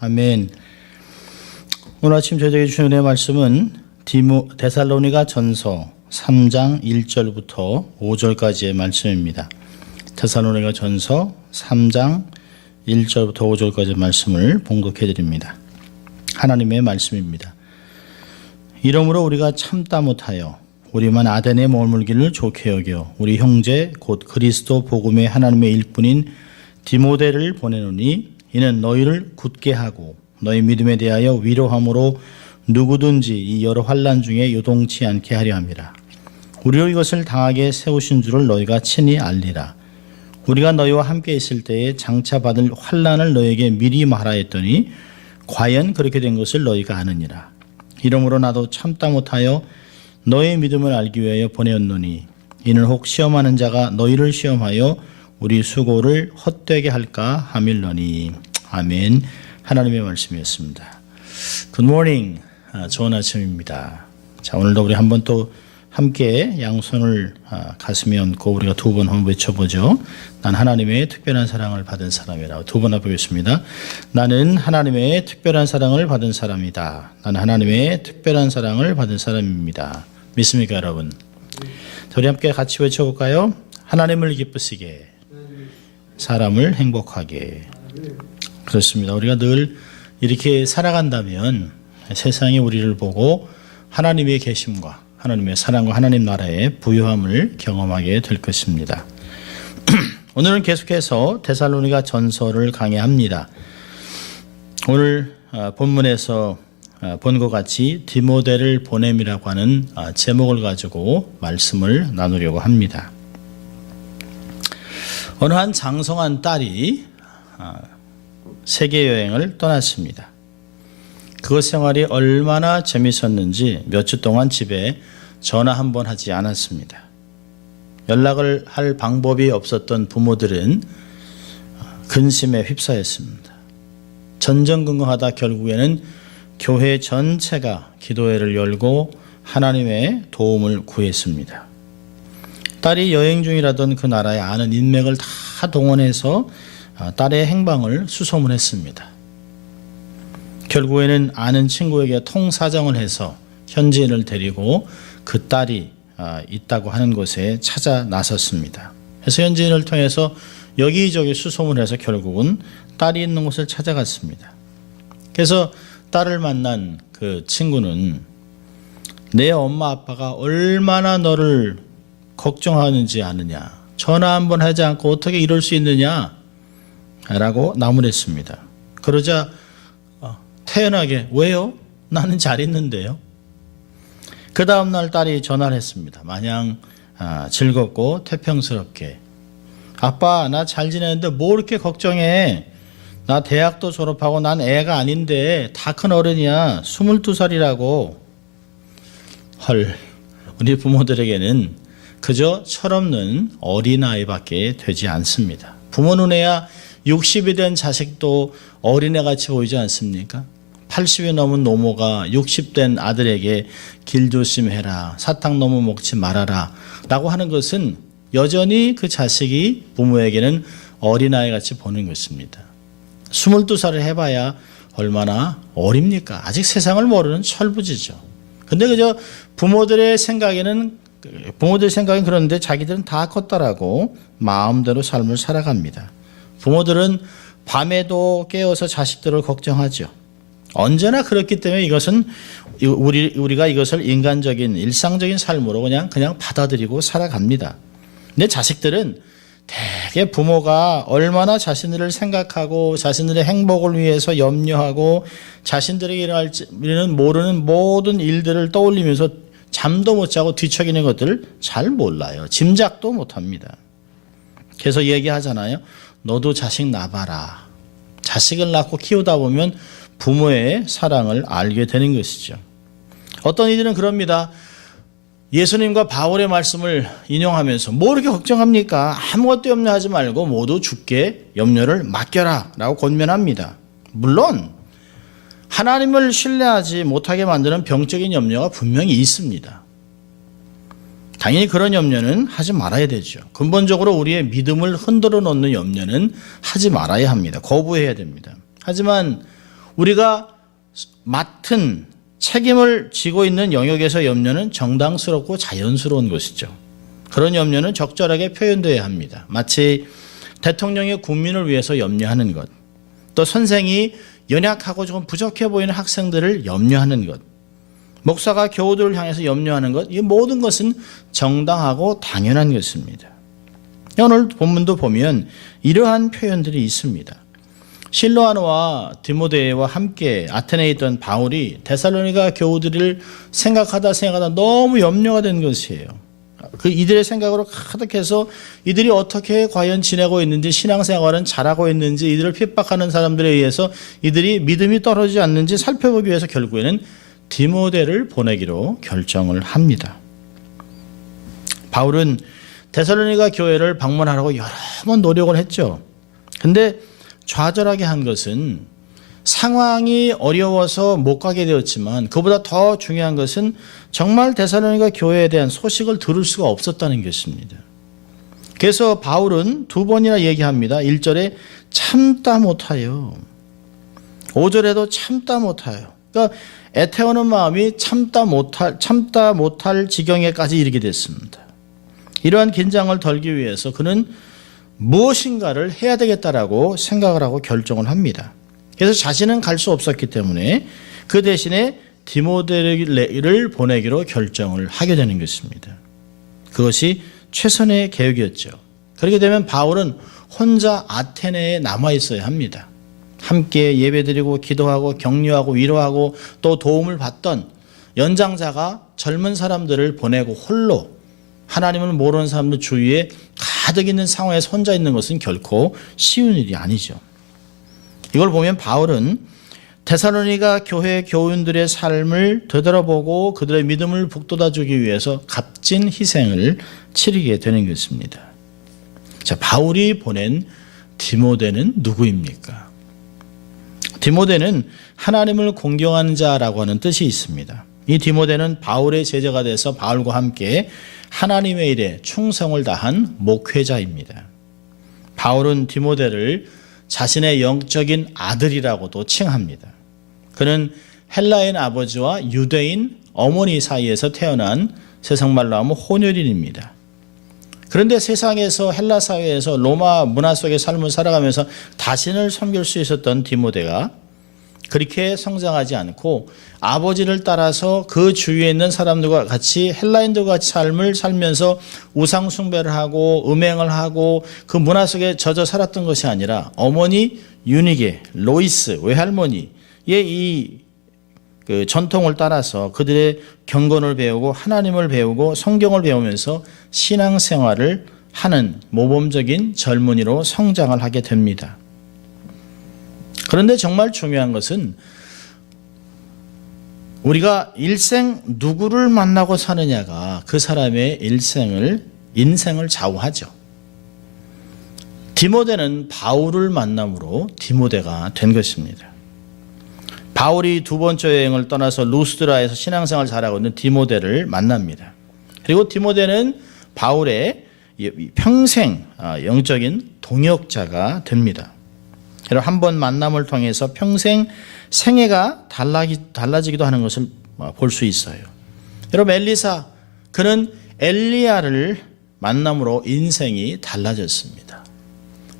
아멘. 오늘 아침 저에게 주신 은혜의 말씀은 데살로니가 전서 3장 1절부터 5절까지의 말씀입니다. 데살로니가 전서 3장 1절부터 5절까지의 말씀을 봉독해 드립니다. 하나님의 말씀입니다. 이러므로 우리가 참다 못하여 우리만 아덴에 머물기를 좋게 여겨 우리 형제 곧 그리스도 복음의 하나님의 일꾼인 디모데를 보내노니 이는 너희를 굳게 하고 너희 믿음에 대하여 위로함으로 누구든지 이 여러 환난 중에 요동치 않게 하려 함이라. 우리로 이것을 당하게 세우신 줄을 너희가 친히 알리라. 우리가 너희와 함께 있을 때에 장차 받을 환난을 너희에게 미리 말하였더니 과연 그렇게 된 것을 너희가 아느니라. 이러므로 나도 참다 못하여 너의 믿음을 알기 위하여 보내었노니 이는 혹 시험하는 자가 너희를 시험하여 우리 수고를 헛되게 할까 함일러니. 아멘. 하나님의 말씀이었습니다. Good morning. 좋은 아침입니다. 자, 오늘도 우리 한번 또 함께 양손을 가슴에 얹고 우리가 두 번 한번 외쳐보죠. 난 하나님의 특별한 사랑을 받은 사람이라고 두 번 해보겠습니다. 나는 하나님의 특별한 사랑을 받은 사람이다. 나는 하나님의 특별한 사랑을 받은 사람입니다. 믿습니까, 여러분? 우리 함께 같이 외쳐볼까요? 하나님을 기쁘시게, 사람을 행복하게. 그렇습니다. 우리가 늘 이렇게 살아간다면 세상이 우리를 보고 하나님의 계심과 하나님의 사랑과 하나님 나라의 부유함을 경험하게 될 것입니다. 오늘은 계속해서 데살로니가 전서를 강의합니다. 오늘 본문에서 본 것 같이 디모데를 보냄이라고 하는 제목을 가지고 말씀을 나누려고 합니다. 어느 한 장성한 딸이 세계 여행을 떠났습니다. 그 생활이 얼마나 재밌었는지 몇 주 동안 집에 전화 한 번 하지 않았습니다. 연락을 할 방법이 없었던 부모들은 근심에 휩싸였습니다. 전전긍긍하다 결국에는 교회 전체가 기도회를 열고 하나님의 도움을 구했습니다. 딸이 여행 중이라던 그 나라의 아는 인맥을 다 동원해서 딸의 행방을 수소문했습니다. 결국에는 아는 친구에게 통사정을 해서 현지인을 데리고 그 딸이 있다고 하는 곳에 찾아 나섰습니다. 그래서 현지인을 통해서 여기저기 수소문해서 결국은 딸이 있는 곳을 찾아갔습니다. 그래서 딸을 만난 그 친구는 내 엄마 아빠가 얼마나 너를 걱정하는지 아느냐, 전화 한번 하지 않고 어떻게 이럴 수 있느냐 라고 나무랬습니다. 그러자 태연하게 왜요? 나는 잘 있는데요. 그 다음날 딸이 전화를 했습니다. 마냥 즐겁고 태평스럽게 아빠 나 잘 지내는데 뭐 이렇게 걱정해. 나 대학도 졸업하고 난 애가 아닌데 다 큰 어른이야. 22살이라고. 헐, 우리 부모들에게는 그저 철없는 어린아이밖에 되지 않습니다. 부모 눈에야 60이 된 자식도 어린애같이 보이지 않습니까? 80이 넘은 노모가 60된 아들에게 길 조심해라, 사탕 너무 먹지 말아라 라고 하는 것은 여전히 그 자식이 부모에게는 어린아이같이 보는 것입니다. 22살을 해봐야 얼마나 어립니까? 아직 세상을 모르는 철부지죠. 근데 그저 부모들의 생각에는 그런데 자기들은 다 컸다라고 마음대로 삶을 살아갑니다. 부모들은 밤에도 깨어서 자식들을 걱정하죠. 언제나 그렇기 때문에 이것은 우리가 이것을 인간적인 일상적인 삶으로 그냥 받아들이고 살아갑니다. 근데 자식들은 대개 부모가 얼마나 자신들을 생각하고 자신들의 행복을 위해서 염려하고 자신들에게 일어날지는 모르는 모든 일들을 떠올리면서 잠도 못 자고 뒤척이는 것들을 잘 몰라요. 짐작도 못합니다. 그래서 얘기하잖아요. 너도 자식 낳아봐라. 자식을 낳고 키우다 보면 부모의 사랑을 알게 되는 것이죠. 어떤 이들은 그럽니다. 예수님과 바울의 말씀을 인용하면서 뭐 이렇게 걱정합니까? 아무것도 염려하지 말고 모두 주께 염려를 맡겨라 라고 권면합니다. 물론 하나님을 신뢰하지 못하게 만드는 병적인 염려가 분명히 있습니다. 당연히 그런 염려는 하지 말아야 되죠. 근본적으로 우리의 믿음을 흔들어 놓는 염려는 하지 말아야 합니다. 거부해야 됩니다. 하지만 우리가 맡은 책임을 지고 있는 영역에서 염려는 정당스럽고 자연스러운 것이죠. 그런 염려는 적절하게 표현되어야 합니다. 마치 대통령이 국민을 위해서 염려하는 것, 또 선생이 연약하고 조금 부족해 보이는 학생들을 염려하는 것, 목사가 교우들을 향해서 염려하는 것, 이 모든 것은 정당하고 당연한 것입니다. 오늘 본문도 보면 이러한 표현들이 있습니다. 실로아노와 디모데와 함께 아테네에 있던 바울이 데살로니가 교우들을 생각하다 너무 염려가 된 것이에요. 그 이들의 생각으로 가득해서 이들이 어떻게 과연 지내고 있는지, 신앙생활은 잘하고 있는지, 이들을 핍박하는 사람들에 의해서 이들이 믿음이 떨어지지 않는지 살펴보기 위해서 결국에는 디모데를 보내기로 결정을 합니다. 바울은 데살로니가 교회를 방문하라고 여러 번 노력을 했죠. 근데 좌절하게 한 것은 상황이 어려워서 못 가게 되었지만, 그보다 더 중요한 것은 정말 데살로니가 교회에 대한 소식을 들을 수가 없었다는 것입니다. 그래서 바울은 두 번이나 얘기합니다. 1절에 참다 못하여, 5절에도 참다 못하여. 그러니까 애태우는 마음이 참다 못할 지경에까지 이르게 됐습니다. 이러한 긴장을 덜기 위해서 그는 무엇인가를 해야 되겠다라고 생각을 하고 결정을 합니다. 그래서 자신은 갈 수 없었기 때문에 그 대신에 디모데를 보내기로 결정을 하게 되는 것입니다. 그것이 최선의 계획이었죠. 그렇게 되면 바울은 혼자 아테네에 남아 있어야 합니다. 함께 예배드리고 기도하고 격려하고 위로하고 또 도움을 받던 연장자가 젊은 사람들을 보내고 홀로 하나님을 모르는 사람들 주위에 가득 있는 상황에서 혼자 있는 것은 결코 쉬운 일이 아니죠. 이걸 보면 바울은 데살로니가 교회 교인들의 삶을 되돌아보고 그들의 믿음을 북돋아주기 위해서 값진 희생을 치르게 되는 것입니다. 자, 바울이 보낸 디모데는 누구입니까? 디모데는 하나님을 공경하는 자라고 하는 뜻이 있습니다. 이 디모데는 바울의 제자가 돼서 바울과 함께 하나님의 일에 충성을 다한 목회자입니다. 바울은 디모데를 자신의 영적인 아들이라고도 칭합니다. 그는 헬라인 아버지와 유대인 어머니 사이에서 태어난 세상말로 하면 혼혈인입니다. 그런데 세상에서 헬라 사회에서 로마 문화 속의 삶을 살아가면서 자신을 섬길 수 있었던 디모데가 그렇게 성장하지 않고 아버지를 따라서 그 주위에 있는 사람들과 같이 헬라인들과 같이 삶을 살면서 우상 숭배를 하고 음행을 하고 그 문화 속에 젖어 살았던 것이 아니라 어머니 유니게, 로이스, 외할머니의 이 전통을 따라서 그들의 경건을 배우고 하나님을 배우고 성경을 배우면서 신앙생활을 하는 모범적인 젊은이로 성장을 하게 됩니다. 그런데 정말 중요한 것은 우리가 일생 누구를 만나고 사느냐가 그 사람의 인생을 좌우하죠. 디모데는 바울을 만남으로 디모데가 된 것입니다. 바울이 두 번째 여행을 떠나서 루스드라에서 신앙생활을 잘하고 있는 디모데를 만납니다. 그리고 디모데는 바울의 평생 영적인 동역자가 됩니다. 여러분, 한 번 만남을 통해서 평생 생애가 달라지기도 하는 것을 볼 수 있어요. 여러분, 엘리사, 그는 엘리야를 만남으로 인생이 달라졌습니다.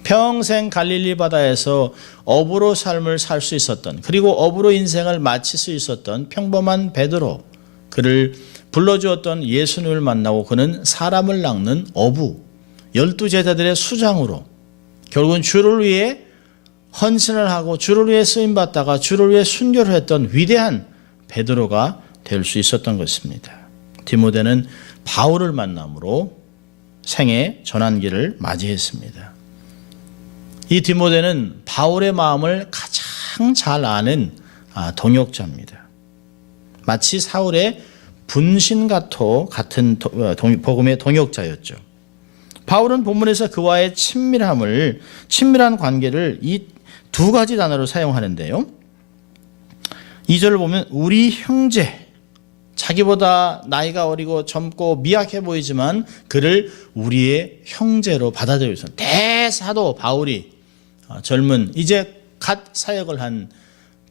평생 갈릴리 바다에서 어부로 삶을 살 수 있었던, 그리고 어부로 인생을 마칠 수 있었던 평범한 베드로, 그를 불러주었던 예수님을 만나고 그는 사람을 낚는 어부, 12제자들의 수장으로 결국은 주를 위해 헌신을 하고 주를 위해 쓰임받다가 주를 위해 순교를 했던 위대한 베드로가 될 수 있었던 것입니다. 디모데는 바울을 만남으로 생애 전환기를 맞이했습니다. 이 디모데는 바울의 마음을 가장 잘 아는 동역자입니다. 마치 사울의 분신가토 같은 복음의 동역자였죠. 바울은 본문에서 그와의 친밀한 관계를 이 두 가지 단어로 사용하는데요. 2절을 보면 우리 형제, 자기보다 나이가 어리고 젊고 미약해 보이지만 그를 우리의 형제로 받아들여서 대사도 바울이 젊은 이제 갓 사역을 한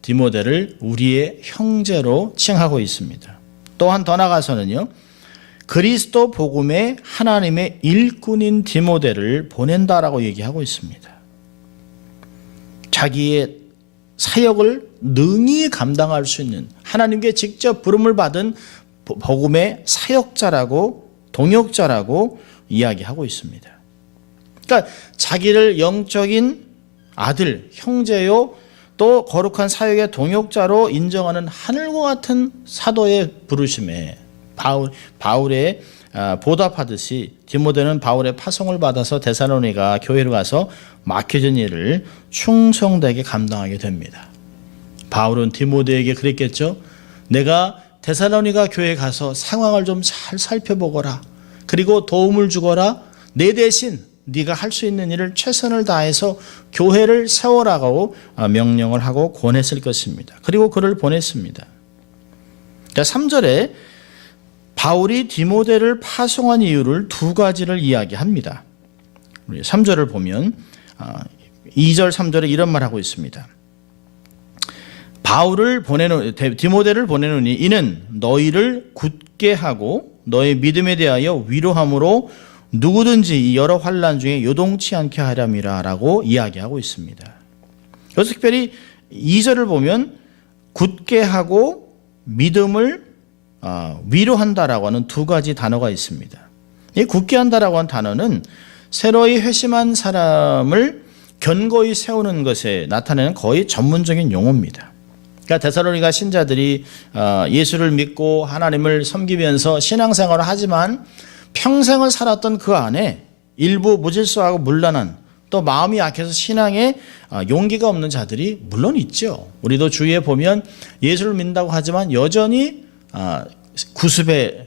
디모데를 우리의 형제로 칭하고 있습니다. 또한 더 나아가서는요, 그리스도 복음의 하나님의 일꾼인 디모데를 보낸다라고 얘기하고 있습니다. 자기의 사역을 능히 감당할 수 있는 하나님께 직접 부름을 받은 복음의 사역자라고 동역자라고 이야기하고 있습니다. 그러니까 자기를 영적인 아들, 형제요 또 거룩한 사역의 동역자로 인정하는 하늘과 같은 사도의 부르심에 바울의 보답하듯이 디모데는 바울의 파송을 받아서 데살로니가 교회로 가서 맡겨진 일을 충성되게 감당하게 됩니다. 바울은 디모데에게 그랬겠죠. 내가 데살로니가 교회에 가서 상황을 좀 잘 살펴보거라. 그리고 도움을 주거라. 내 대신 네가 할 수 있는 일을 최선을 다해서 교회를 세워라고 명령을 하고 권했을 것입니다. 그리고 그를 보냈습니다. 3절에 바울이 디모데를 파송한 이유를 두 가지를 이야기합니다. 3절을 보면 2절 3절에 이런 말하고 있습니다. 디모데를 보내노니 이는 너희를 굳게 하고 너의 믿음에 대하여 위로함으로 누구든지 여러 환난 중에 요동치 않게 하렴이라 라고 이야기하고 있습니다. 그래서 특별히 2절을 보면 굳게 하고 믿음을 위로한다라고 하는 두 가지 단어가 있습니다. 이 굳게 한다라고 하는 단어는 새로이 회심한 사람을 견고히 세우는 것에 나타내는 거의 전문적인 용어입니다. 그러니까 데살로니가 신자들이 예수를 믿고 하나님을 섬기면서 신앙생활을 하지만 평생을 살았던 그 안에 일부 무질서하고 문란한 또 마음이 약해서 신앙에 용기가 없는 자들이 물론 있죠. 우리도 주위에 보면 예수를 믿는다고 하지만 여전히 구습에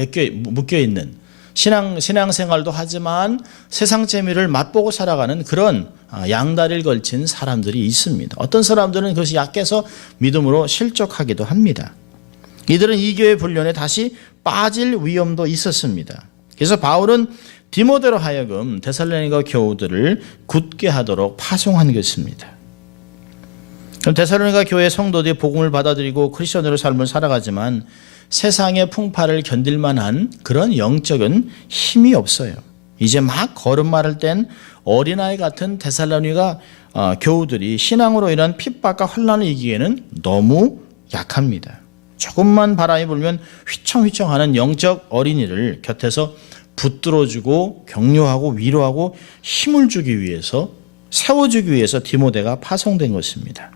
묶여 있는 신앙생활도 하지만 세상 재미를 맛보고 살아가는 그런 양다리를 걸친 사람들이 있습니다. 어떤 사람들은 그것이 약해서 믿음으로 실족하기도 합니다. 이들은 이 교회 분련에 다시 빠질 위험도 있었습니다. 그래서 바울은 디모데로 하여금 데살로니가 교우들을 굳게 하도록 파송한 것입니다. 그럼 데살로니가 교회 성도들이 복음을 받아들이고 크리스천으로 삶을 살아가지만 세상의 풍파를 견딜 만한 그런 영적인 힘이 없어요. 이제 막 걸음마를 뗀 어린아이 같은 데살로니가 교우들이 신앙으로 인한 핍박과 혼란을 이기기에는 너무 약합니다. 조금만 바람이 불면 휘청휘청하는 영적 어린이를 곁에서 붙들어주고 격려하고 위로하고 힘을 주기 위해서 세워주기 위해서 디모데가 파송된 것입니다.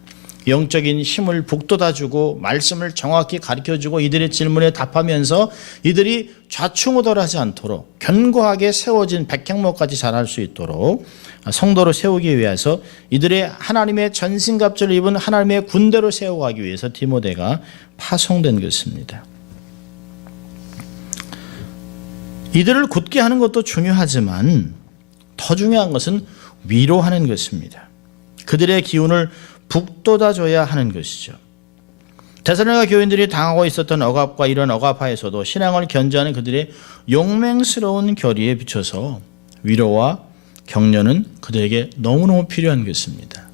영적인 힘을 북돋아주고 말씀을 정확히 가르쳐주고 이들의 질문에 답하면서 이들이 좌충우돌하지 않도록 견고하게 세워진 백향목까지 자랄 수 있도록 성도로 세우기 위해서 이들의 하나님의 전신갑주를 입은 하나님의 군대로 세워가기 위해서 디모데가 파송된 것입니다. 이들을 굳게 하는 것도 중요하지만 더 중요한 것은 위로하는 것입니다. 그들의 기운을 북돋아줘야 하는 것이죠. 데살로니가 교인들이 당하고 있었던 억압과 이런 억압하에서도 신앙을 견지하는 그들의 용맹스러운 결의에 비춰서 위로와 격려는 그들에게 너무너무 필요한 것입니다.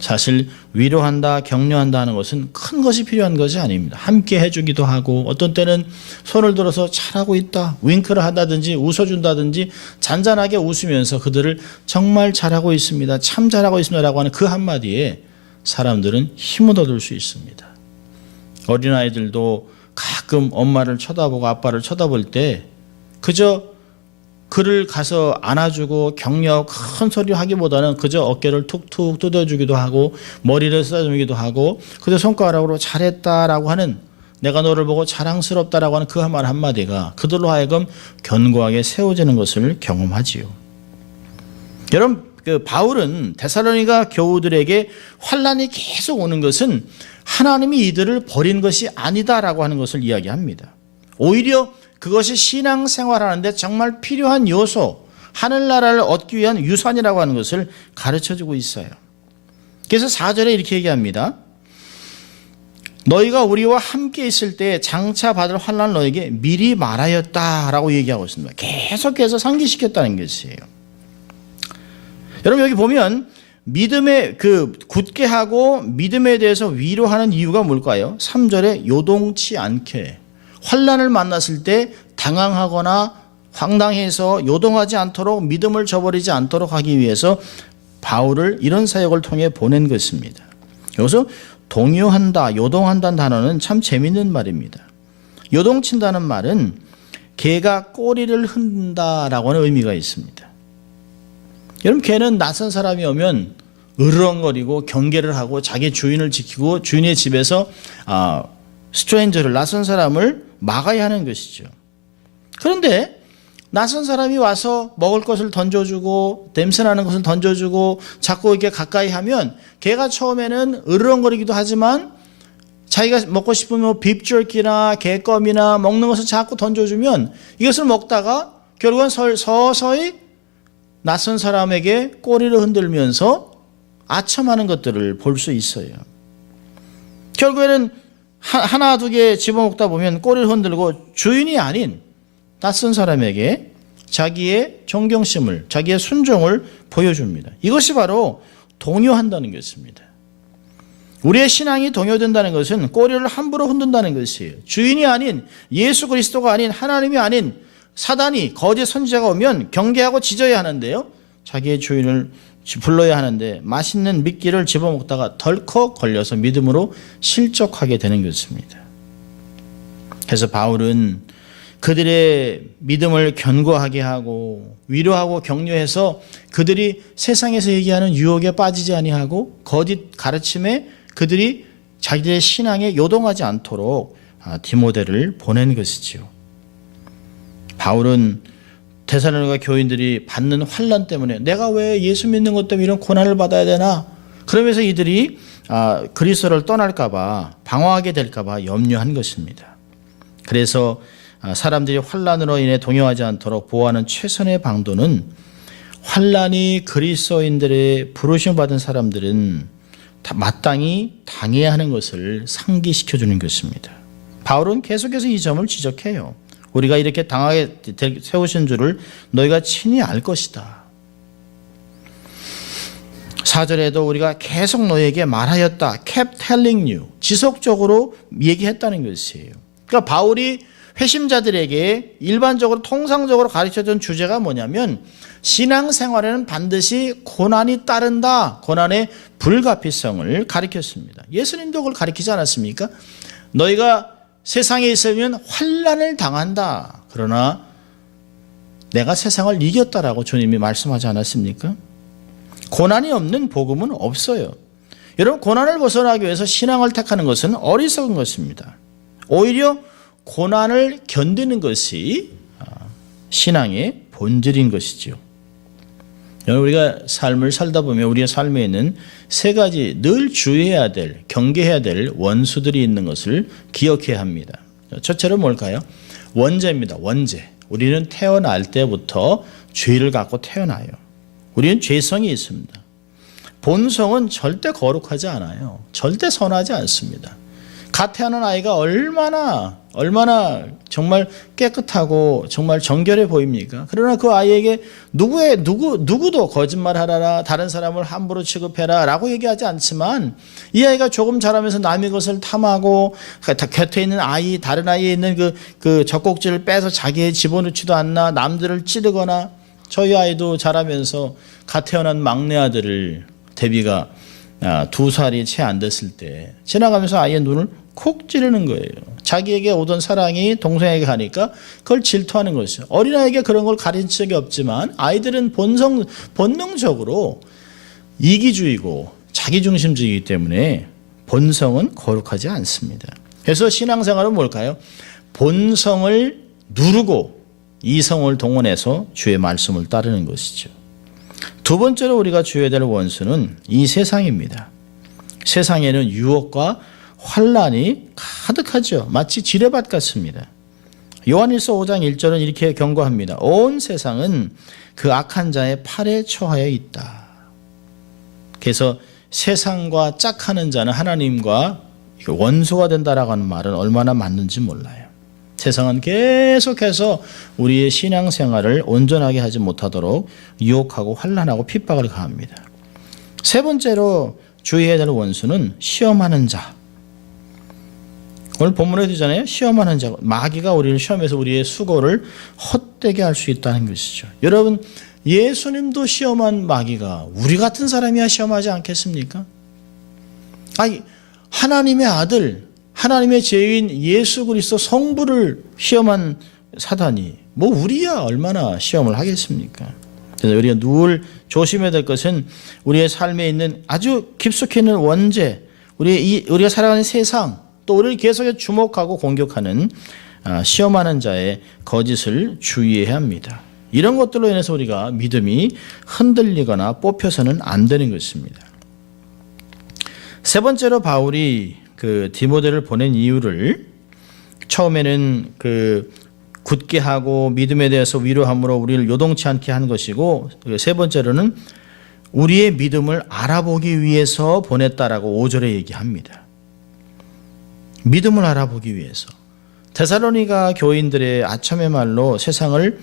사실 위로한다, 격려한다 하는 것은 큰 것이 필요한 것이 아닙니다. 함께 해주기도 하고 어떤 때는 손을 들어서 잘하고 있다, 윙크를 한다든지 웃어준다든지 잔잔하게 웃으면서 그들을 정말 잘하고 있습니다, 참 잘하고 있습니다 라고 하는 그 한마디에 사람들은 힘을 얻을 수 있습니다. 어린아이들도 가끔 엄마를 쳐다보고 아빠를 쳐다볼 때 그저 그를 가서 안아주고 격려 큰 소리 하기보다는 그저 어깨를 툭툭 뜯어주기도 하고 머리를 쓰다듬기도 하고 그저 손가락으로 잘했다라고 하는, 내가 너를 보고 자랑스럽다라고 하는 그 말 한마디가 그들로 하여금 견고하게 세워지는 것을 경험하지요. 여러분, 바울은 데살로니가 교우들에게 환난이 계속 오는 것은 하나님이 이들을 버린 것이 아니다라고 하는 것을 이야기합니다. 오히려 그것이 신앙생활하는데 정말 필요한 요소, 하늘나라를 얻기 위한 유산이라고 하는 것을 가르쳐주고 있어요. 그래서 4절에 이렇게 얘기합니다. 너희가 우리와 함께 있을 때 장차 받을 환난을 너에게 미리 말하였다라고 얘기하고 있습니다. 계속해서 상기시켰다는 것이에요. 여러분 여기 보면 믿음에 굳게 하고 믿음에 대해서 위로하는 이유가 뭘까요? 3절에 요동치 않게, 환난을 만났을 때 당황하거나 황당해서 요동하지 않도록, 믿음을 저버리지 않도록 하기 위해서 바울을 이런 사역을 통해 보낸 것입니다. 여기서 동요한다, 요동한다는 단어는 참 재미있는 말입니다. 요동친다는 말은 개가 꼬리를 흔든다라고 하는 의미가 있습니다. 여러분, 개는 낯선 사람이 오면 으르렁거리고 경계를 하고 자기 주인을 지키고 주인의 집에서 스트레인저를, 낯선 사람을 막아야 하는 것이죠. 그런데 낯선 사람이 와서 먹을 것을 던져주고 냄새나는 것을 던져주고 자꾸 이렇게 가까이 하면 개가 처음에는 으르렁거리기도 하지만 자기가 먹고 싶으면 빕jerky나 개껌이나 먹는 것을 자꾸 던져주면 이것을 먹다가 결국은 서서히 낯선 사람에게 꼬리를 흔들면서 아첨하는 것들을 볼 수 있어요. 결국에는 하나 두 개 집어먹다 보면 꼬리를 흔들고 주인이 아닌 낯선 사람에게 자기의 존경심을, 자기의 순종을 보여줍니다. 이것이 바로 동요한다는 것입니다. 우리의 신앙이 동요된다는 것은 꼬리를 함부로 흔든다는 것이에요. 주인이 아닌, 예수 그리스도가 아닌, 하나님이 아닌 사단이, 거짓 선지자가 오면 경계하고 짖어야 하는데요, 자기의 주인을 불러야 하는데 맛있는 미끼를 집어먹다가 덜컥 걸려서 믿음으로 실족하게 되는 것입니다. 그래서 바울은 그들의 믿음을 견고하게 하고 위로하고 격려해서 그들이 세상에서 얘기하는 유혹에 빠지지 아니하고 거짓 가르침에 그들이 자기들의 신앙에 요동하지 않도록 디모데를 보낸 것이지요. 바울은 데살로니가 교인들이 받는 환난 때문에 내가 왜 예수 믿는 것 때문에 이런 고난을 받아야 되나, 그러면서 이들이 그리스도를 떠날까 봐, 방황하게 될까 봐 염려한 것입니다. 그래서 사람들이 환난으로 인해 동요하지 않도록 보호하는 최선의 방도는, 환난이 그리스도인들의 부르심 받은 사람들은 마땅히 당해야 하는 것을 상기시켜 주는 것입니다. 바울은 계속해서 이 점을 지적해요. 우리가 이렇게 당하게 세우신 줄을 너희가 친히 알 것이다. 4절에도 우리가 계속 너희에게 말하였다, kept telling you, 지속적으로 얘기했다는 것이에요. 그러니까 바울이 회심자들에게 일반적으로 통상적으로 가르쳐준 주제가 뭐냐면, 신앙생활에는 반드시 고난이 따른다, 고난의 불가피성을 가르쳤습니다. 예수님도 그걸 가르치지 않았습니까? 너희가 세상에 있으면 환난을 당한다, 그러나 내가 세상을 이겼다라고 주님이 말씀하지 않았습니까? 고난이 없는 복음은 없어요. 여러분, 고난을 벗어나기 위해서 신앙을 택하는 것은 어리석은 것입니다. 오히려 고난을 견디는 것이 신앙의 본질인 것이죠. 우리가 삶을 살다 보면 우리의 삶에 있는 세 가지 늘 주의해야 될, 경계해야 될 원수들이 있는 것을 기억해야 합니다. 첫째로 뭘까요? 원죄입니다. 원죄. 우리는 태어날 때부터 죄를 갖고 태어나요. 우리는 죄성이 있습니다. 본성은 절대 거룩하지 않아요. 절대 선하지 않습니다. 갓 태어난 아이가 얼마나 정말 깨끗하고 정말 정결해 보입니까? 그러나 그 아이에게 누구도 거짓말하라, 다른 사람을 함부로 취급해라 라고 얘기하지 않지만, 이 아이가 조금 자라면서 남의 것을 탐하고 곁에 있는 아이, 다른 아이에 있는 그 젖꼭지를 빼서 자기의 집어넣지도 않나, 남들을 찌르거나. 저희 아이도 자라면서 갓 태어난 막내 아들을, 데뷔가 2살이 채 안 됐을 때 지나가면서 아이의 눈을 콕 찌르는 거예요. 자기에게 오던 사랑이 동생에게 가니까 그걸 질투하는 것이죠. 어린아이에게 그런 걸 가르친 적이 없지만 아이들은 본능적으로 이기주의고 자기중심주의이기 때문에 본성은 거룩하지 않습니다. 그래서 신앙생활은 뭘까요? 본성을 누르고 이성을 동원해서 주의 말씀을 따르는 것이죠. 두 번째로 우리가 주의해야 될 원수는 이 세상입니다. 세상에는 유혹과 환난이 가득하죠. 마치 지뢰밭 같습니다. 요한일서 5장 1절은 이렇게 경고합니다. 온 세상은 그 악한 자의 팔에 처하여 있다. 그래서 세상과 짝하는 자는 하나님과 원수가 된다라고 하는 말은 얼마나 맞는지 몰라요. 세상은 계속해서 우리의 신앙생활을 온전하게 하지 못하도록 유혹하고 환난하고 핍박을 가합니다. 세 번째로 주의해야 될 원수는 시험하는 자. 오늘 본문에 되잖아요. 시험하는 자. 마귀가 우리를 시험해서 우리의 수고를 헛되게 할 수 있다는 것이죠. 여러분, 예수님도 시험한 마귀가 우리 같은 사람이야 시험하지 않겠습니까? 아니, 하나님의 아들, 하나님의 제인 예수 그리스도 성부를 시험한 사단이 뭐 우리야 얼마나 시험을 하겠습니까? 그래서 우리가 늘 조심해야 될 것은 우리의 삶에 있는 아주 깊숙이 있는 원죄, 우리가 살아가는 세상, 또 우리를 계속해서 주목하고 공격하는 시험하는 자의 거짓을 주의해야 합니다. 이런 것들로 인해서 우리가 믿음이 흔들리거나 뽑혀서는 안 되는 것입니다. 세 번째로 바울이 디모데를 보낸 이유를 처음에는 굳게 하고 믿음에 대해서 위로함으로 우리를 요동치 않게 한 것이고, 세 번째로는 우리의 믿음을 알아보기 위해서 보냈다라고 5절에 얘기합니다. 믿음을 알아보기 위해서. 데살로니가 교인들의 아첨의 말로 세상을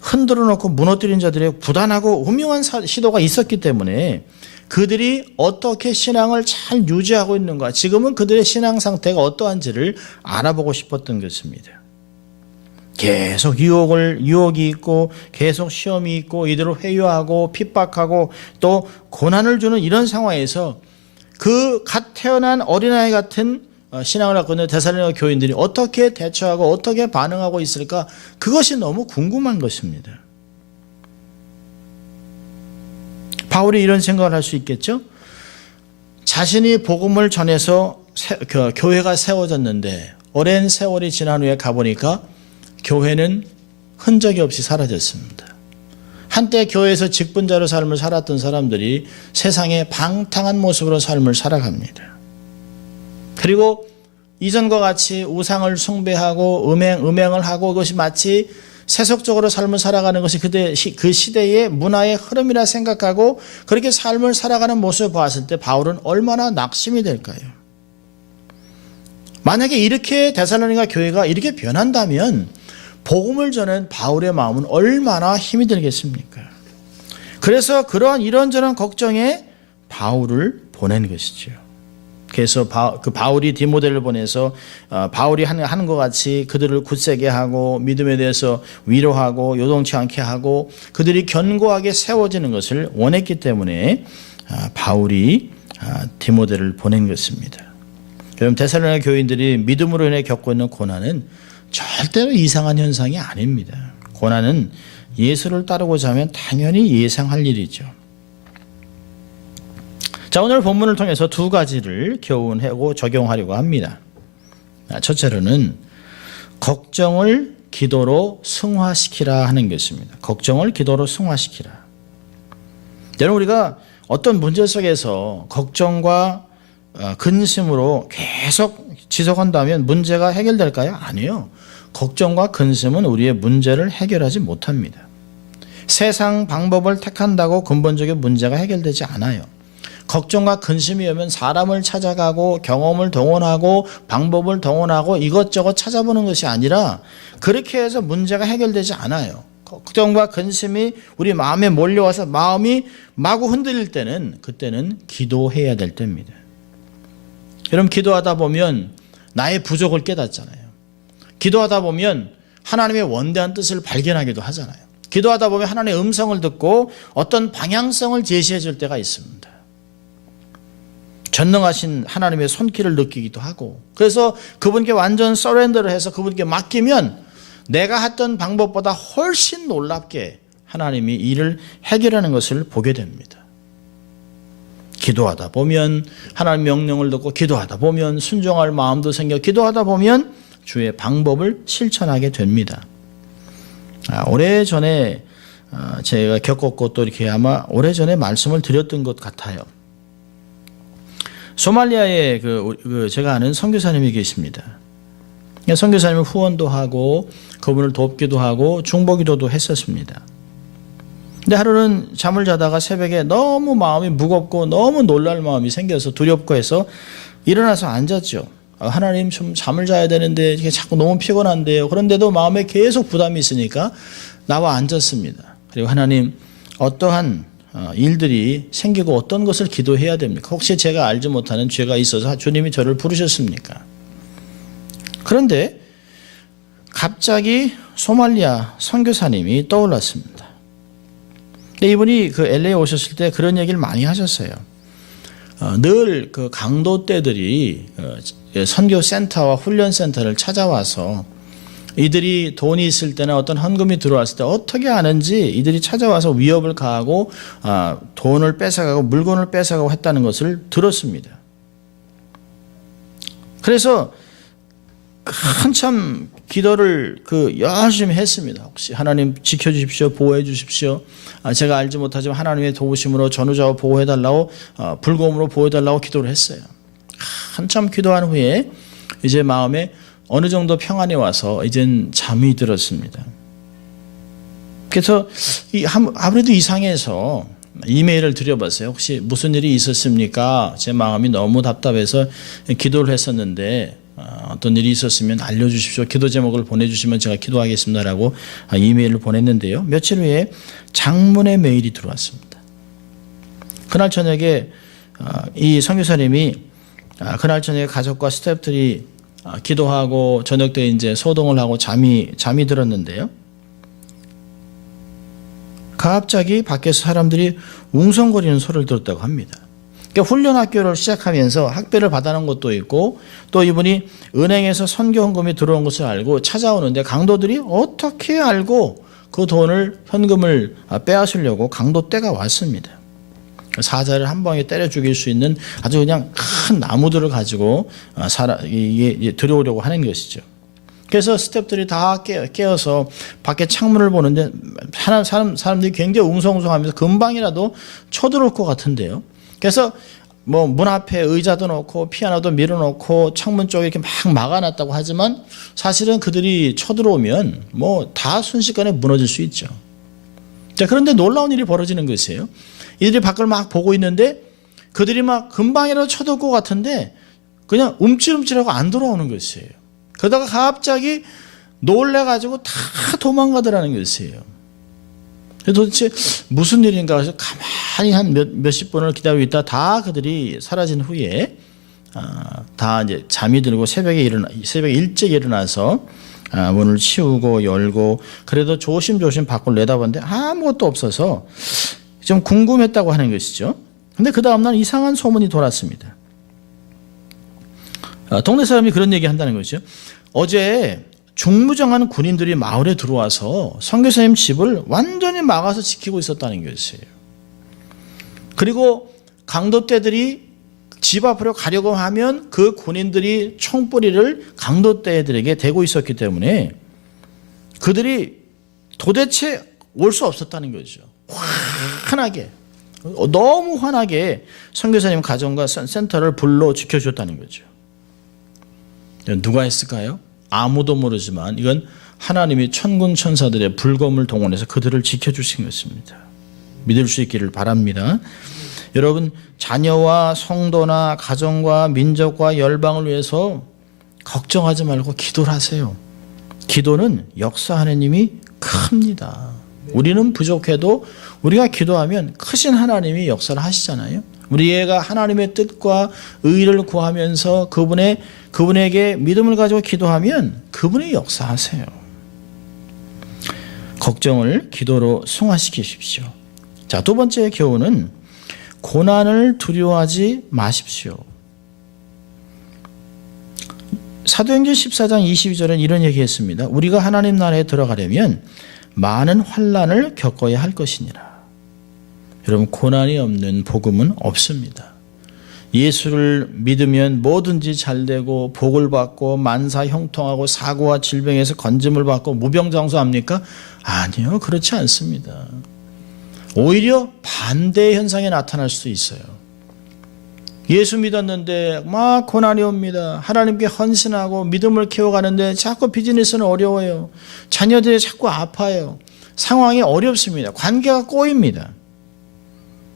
흔들어 놓고 무너뜨린 자들의 부단하고 음흉한 시도가 있었기 때문에 그들이 어떻게 신앙을 잘 유지하고 있는가, 지금은 그들의 신앙 상태가 어떠한지를 알아보고 싶었던 것입니다. 계속 유혹이 있고 계속 시험이 있고 이들을 회유하고 핍박하고 또 고난을 주는 이런 상황에서 갓 태어난 어린아이 같은 신앙을 갖고 있는 데살로니가 교인들이 어떻게 대처하고 어떻게 반응하고 있을까, 그것이 너무 궁금한 것입니다. 바울이 이런 생각을 할 수 있겠죠? 자신이 복음을 전해서 교회가 세워졌는데 오랜 세월이 지난 후에 가보니까 교회는 흔적이 없이 사라졌습니다. 한때 교회에서 직분자로 삶을 살았던 사람들이 세상에 방탕한 모습으로 삶을 살아갑니다. 그리고 이전과 같이 우상을 숭배하고 음행을 하고 그것이 마치 세속적으로 삶을 살아가는 것이 그 시대의 문화의 흐름이라 생각하고 그렇게 삶을 살아가는 모습을 보았을 때 바울은 얼마나 낙심이 될까요? 만약에 이렇게 데살로니가 교회가 이렇게 변한다면 복음을 전한 바울의 마음은 얼마나 힘이 들겠습니까? 그래서 그러한 이런저런 걱정에 바울을 보낸 것이죠. 그래서 바울이 디모데를 보내서 바울이 하는 것 같이 그들을 굳세게 하고 믿음에 대해서 위로하고 요동치 않게 하고 그들이 견고하게 세워지는 것을 원했기 때문에 바울이 디모데를 보낸 것입니다. 여러분, 데살로니가 교인들이 믿음으로 인해 겪고 있는 고난은 절대로 이상한 현상이 아닙니다. 고난은 예수를 따르고자 하면 당연히 예상할 일이죠. 자, 오늘 본문을 통해서 두 가지를 교훈하고 적용하려고 합니다. 첫째로는 걱정을 기도로 승화시키라 하는 것입니다. 걱정을 기도로 승화시키라. 여러분, 우리가 어떤 문제 속에서 걱정과 근심으로 계속 지속한다면 문제가 해결될까요? 아니요. 걱정과 근심은 우리의 문제를 해결하지 못합니다. 세상 방법을 택한다고 근본적인 문제가 해결되지 않아요. 걱정과 근심이 오면 사람을 찾아가고 경험을 동원하고 방법을 동원하고 이것저것 찾아보는 것이 아니라 그렇게 해서 문제가 해결되지 않아요. 걱정과 근심이 우리 마음에 몰려와서 마음이 마구 흔들릴 때는 그때는 기도해야 될 때입니다. 여러분, 기도하다 보면 나의 부족을 깨닫잖아요. 기도하다 보면 하나님의 원대한 뜻을 발견하기도 하잖아요. 기도하다 보면 하나님의 음성을 듣고 어떤 방향성을 제시해 줄 때가 있습니다. 전능하신 하나님의 손길을 느끼기도 하고, 그래서 그분께 완전 서렌더를 해서 그분께 맡기면 내가 했던 방법보다 훨씬 놀랍게 하나님이 일을 해결하는 것을 보게 됩니다. 기도하다 보면 하나님 명령을 듣고 기도하다 보면 순종할 마음도 생겨 기도하다 보면 주의 방법을 실천하게 됩니다. 오래전에 제가 겪었고 또 이렇게 아마 오래전에 말씀을 드렸던 것 같아요. 소말리아에 제가 아는 선교사님이 계십니다. 선교사님은 후원도 하고 그분을 돕기도 하고 중보기도도 했었습니다. 근데 하루는 잠을 자다가 새벽에 너무 마음이 무겁고 너무 놀랄 마음이 생겨서 두렵고 해서 일어나서 앉았죠. 하나님, 좀 잠을 자야 되는데 이게 자꾸 너무 피곤한데요. 그런데도 마음에 계속 부담이 있으니까 나와 앉았습니다. 그리고 하나님, 어떠한 일들이 생기고 어떤 것을 기도해야 됩니까? 혹시 제가 알지 못하는 죄가 있어서 주님이 저를 부르셨습니까? 그런데 갑자기 소말리아 선교사님이 떠올랐습니다. 근데 이분이 그 LA에 오셨을 때 그런 얘기를 많이 하셨어요. 늘 그 강도 떼들이 선교 센터와 훈련 센터를 찾아와서 이들이 돈이 있을 때나 어떤 헌금이 들어왔을 때 어떻게 하는지 이들이 찾아와서 위협을 가하고 돈을 뺏어가고 물건을 뺏어가고 했다는 것을 들었습니다. 그래서 한참 기도를 열심히 했습니다. 혹시 하나님 지켜주십시오, 보호해 주십시오. 제가 알지 못하지만 하나님의 도우심으로 전우자와 보호해달라고 불곰으로 보호해달라고 기도를 했어요. 한참 기도한 후에 이제 마음에 어느 정도 평안이 와서 이젠 잠이 들었습니다. 그래서 아무래도 이상해서 이메일을 드려봤어요. 혹시 무슨 일이 있었습니까? 제 마음이 너무 답답해서 기도를 했었는데 어떤 일이 있었으면 알려주십시오. 기도 제목을 보내주시면 제가 기도하겠습니다라고 이메일을 보냈는데요. 며칠 후에 장문의 메일이 들어왔습니다. 그날 저녁에 이 선교사님이 그날 저녁에 가족과 스태프들이 기도하고 저녁 때 이제 소동을 하고 잠이 들었는데요. 갑자기 밖에서 사람들이 웅성거리는 소리를 들었다고 합니다. 그러니까 훈련 학교를 시작하면서 학비를 받아놓은 것도 있고 또 이분이 은행에서 선교 헌금이 들어온 것을 알고 찾아오는데 강도들이 어떻게 알고 그 돈을 현금을 빼앗으려고 강도 떼가 왔습니다. 사자를 한 방에 때려 죽일 수 있는 아주 그냥 큰 나무들을 가지고 들어오려고 하는 것이죠. 그래서 스태프들이 다 깨어서 밖에 창문을 보는데 사람들이 굉장히 웅성웅성하면서 금방이라도 쳐들어올 것 같은데요. 그래서 뭐 문 앞에 의자도 놓고 피아노도 밀어놓고 창문 쪽에 이렇게 막 막아놨다고 하지만 사실은 그들이 쳐들어오면 뭐 다 순식간에 무너질 수 있죠. 자, 그런데 놀라운 일이 벌어지는 것이에요. 이들이 밖을 막 보고 있는데 그들이 막 금방이라도 쳐들어올 것 같은데 그냥 움찔움찔하고 안 돌아오는 것이에요. 그러다가 갑자기 놀래가지고 다 도망가더라는 것이에요. 도대체 무슨 일인가 해서 가만히 한 몇십 분을 기다리고 있다 다 그들이 사라진 후에 다 이제 잠이 들고 새벽에 일찍 일어나서 문을 치우고 열고 그래도 조심조심 밖을 내다봤는데 아무것도 없어서 좀 궁금했다고 하는 것이죠. 근데 그 다음날 이상한 소문이 돌았습니다. 동네 사람이 그런 얘기 한다는 것이죠. 어제 중무정한 군인들이 마을에 들어와서 선교사님 집을 완전히 막아서 지키고 있었다는 것이에요. 그리고 강도떼들이 집 앞으로 가려고 하면 그 군인들이 총뿌리를 강도떼들에게 대고 있었기 때문에 그들이 도대체 올 수 없었다는 거죠. 환하게 너무 환하게 선교사님 가정과 센터를 불러 지켜줬다는 거죠. 누가 했을까요? 아무도 모르지만 이건 하나님이 천군 천사들의 불검을 동원해서 그들을 지켜주신 것입니다. 믿을 수 있기를 바랍니다. 여러분, 자녀와 성도나 가정과 민족과 열방을 위해서 걱정하지 말고 기도를 하세요. 기도는 역사하는 힘이 큽니다. 우리는 부족해도 우리가 기도하면 크신 하나님이 역사를 하시잖아요. 우리가 하나님의 뜻과 의를 구하면서 그분에게 믿음을 가지고 기도하면 그분이 역사하세요. 걱정을 기도로 승화시키십시오. 자, 두 번째 교훈은 고난을 두려워하지 마십시오. 사도행전 14장 22절은 이런 얘기했습니다. 우리가 하나님 나라에 들어가려면 많은 환난을 겪어야 할 것이니라. 여러분, 고난이 없는 복음은 없습니다. 예수를 믿으면 뭐든지 잘되고 복을 받고 만사 형통하고 사고와 질병에서 건짐을 받고 무병장수합니까? 아니요, 그렇지 않습니다. 오히려 반대의 현상이 나타날 수도 있어요. 예수 믿었는데 막 고난이 옵니다. 하나님께 헌신하고 믿음을 키워가는데 자꾸 비즈니스는 어려워요. 자녀들이 자꾸 아파요. 상황이 어렵습니다. 관계가 꼬입니다.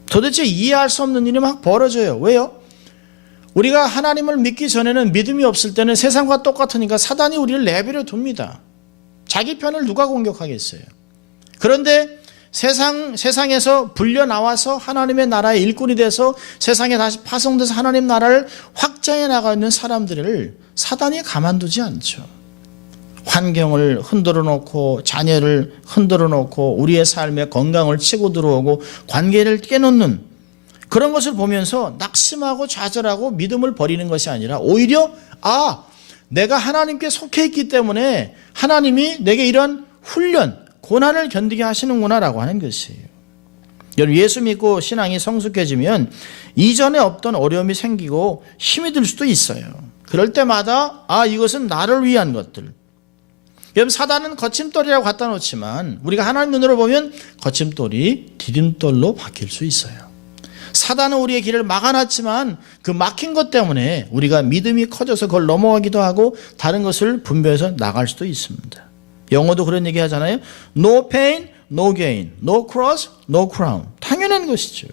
도대체 이해할 수 없는 일이 막 벌어져요. 왜요? 우리가 하나님을 믿기 전에는 믿음이 없을 때는 세상과 똑같으니까 사단이 우리를 내버려 둡니다. 자기 편을 누가 공격하겠어요? 그런데 세상에서 불려 나와서 하나님의 나라의 일꾼이 돼서 세상에 다시 파송돼서 하나님 나라를 확장해 나가는 사람들을 사단이 가만두지 않죠. 환경을 흔들어 놓고 자녀를 흔들어 놓고 우리의 삶에 건강을 치고 들어오고 관계를 깨놓는 그런 것을 보면서 낙심하고 좌절하고 믿음을 버리는 것이 아니라 오히려 내가 하나님께 속해 있기 때문에 하나님이 내게 이런 훈련, 고난을 견디게 하시는구나 라고 하는 것이에요. 여러분, 예수 믿고 신앙이 성숙해지면 이전에 없던 어려움이 생기고 힘이 들 수도 있어요. 그럴 때마다 이것은 나를 위한 것들. 여러분, 사단은 거침돌이라고 갖다 놓지만 우리가 하나님 눈으로 보면 거침돌이 디딤돌로 바뀔 수 있어요. 사단은 우리의 길을 막아놨지만 그 막힌 것 때문에 우리가 믿음이 커져서 그걸 넘어가기도 하고 다른 것을 분별해서 나갈 수도 있습니다. 영어도 그런 얘기 하잖아요. No pain, no gain. No cross, no crown. 당연한 것이죠.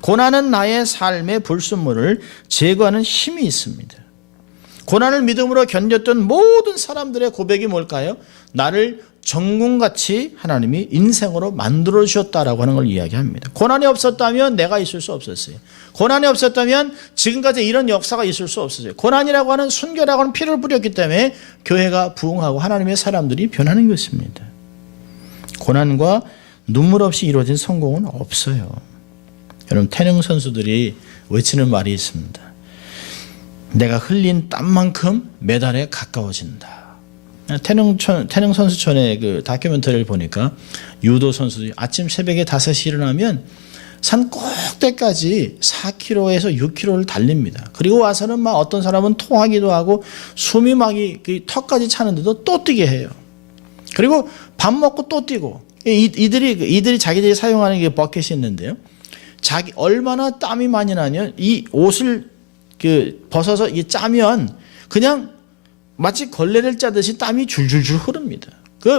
고난은 나의 삶의 불순물을 제거하는 힘이 있습니다. 고난을 믿음으로 견뎠던 모든 사람들의 고백이 뭘까요? 나를 정궁같이 하나님이 인생으로 만들어 주셨다라고 하는 걸 이야기합니다. 고난이 없었다면 내가 있을 수 없었어요. 고난이 없었다면 지금까지 이런 역사가 있을 수 없었어요. 고난이라고 하는 순결하고 하는 피를 뿌렸기 때문에 교회가 부흥하고 하나님의 사람들이 변하는 것입니다. 고난과 눈물 없이 이루어진 성공은 없어요. 여러분, 태릉 선수들이 외치는 말이 있습니다. 내가 흘린 땀만큼 메달에 가까워진다. 태릉 선수촌의 그 다큐멘터리를 보니까 유도 선수들이 아침 새벽에 5시 일어나면 산 꼭대까지 4km에서 6km를 달립니다. 그리고 와서는 막 어떤 사람은 토하기도 하고 숨이 막 턱까지 차는데도 또 뛰게 해요. 그리고 밥 먹고 또 뛰고 이들이 자기들이 사용하는 게 버켓이 있는데요. 얼마나 땀이 많이 나면 이 옷을 벗어서 짜면 그냥 마치 걸레를 짜듯이 땀이 줄줄줄 흐릅니다.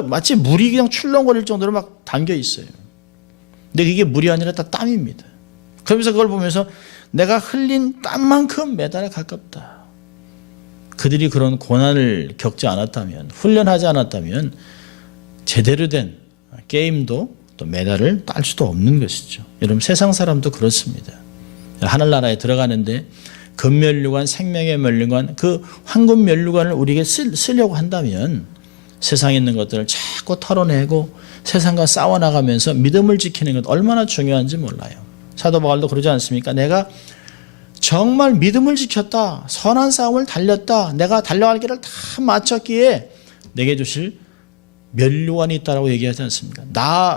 마치 물이 그냥 출렁거릴 정도로 막 담겨 있어요. 근데 그게 물이 아니라 다 땀입니다. 그러면서 그걸 보면서 내가 흘린 땀만큼 메달에 가깝다. 그들이 그런 고난을 겪지 않았다면, 훈련하지 않았다면 제대로 된 게임도 또 메달을 딸 수도 없는 것이죠. 여러분, 세상 사람도 그렇습니다. 하늘나라에 들어가는데 금면류관, 생명의 면류관, 그 황금 면류관을 우리에게 쓰려고 한다면 세상에 있는 것들을 자꾸 털어내고 세상과 싸워나가면서 믿음을 지키는 것 얼마나 중요한지 몰라요. 사도 바울도 그러지 않습니까? 내가 정말 믿음을 지켰다. 선한 싸움을 달렸다. 내가 달려갈 길을 다 마쳤기에 내게 주실 면류관이 있다라고 얘기하지 않습니까?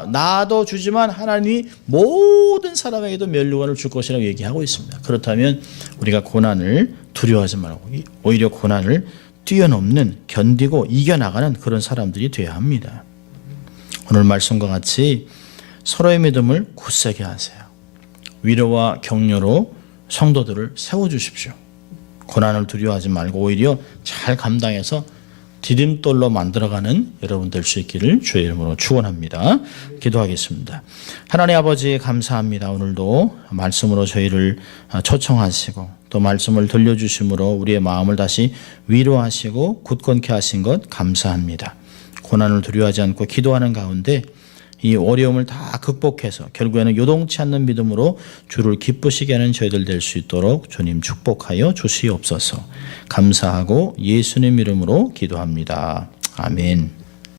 나도 주지만 하나님이 모든 사람에게도 면류관을 줄 것이라고 얘기하고 있습니다. 그렇다면 우리가 고난을 두려워하지 말고 오히려 고난을 뛰어넘는, 견디고 이겨나가는 그런 사람들이 되어야 합니다. 오늘 말씀과 같이 서로의 믿음을 굳세게 하세요. 위로와 격려로 성도들을 세워주십시오. 고난을 두려워하지 말고 오히려 잘 감당해서 디딤돌로 만들어가는 여러분 될 수 있기를 주의 이름으로 축원합니다. 기도하겠습니다. 하나님 아버지, 감사합니다. 오늘도 말씀으로 저희를 초청하시고 또 말씀을 들려주심으로 우리의 마음을 다시 위로하시고 굳건케 하신 것 감사합니다. 고난을 두려워하지 않고 기도하는 가운데 이 어려움을 다 극복해서 결국에는 요동치 않는 믿음으로 주를 기쁘시게 하는 저희들 될 수 있도록 주님 축복하여 주시옵소서. 감사하고 예수님 이름으로 기도합니다. 아멘.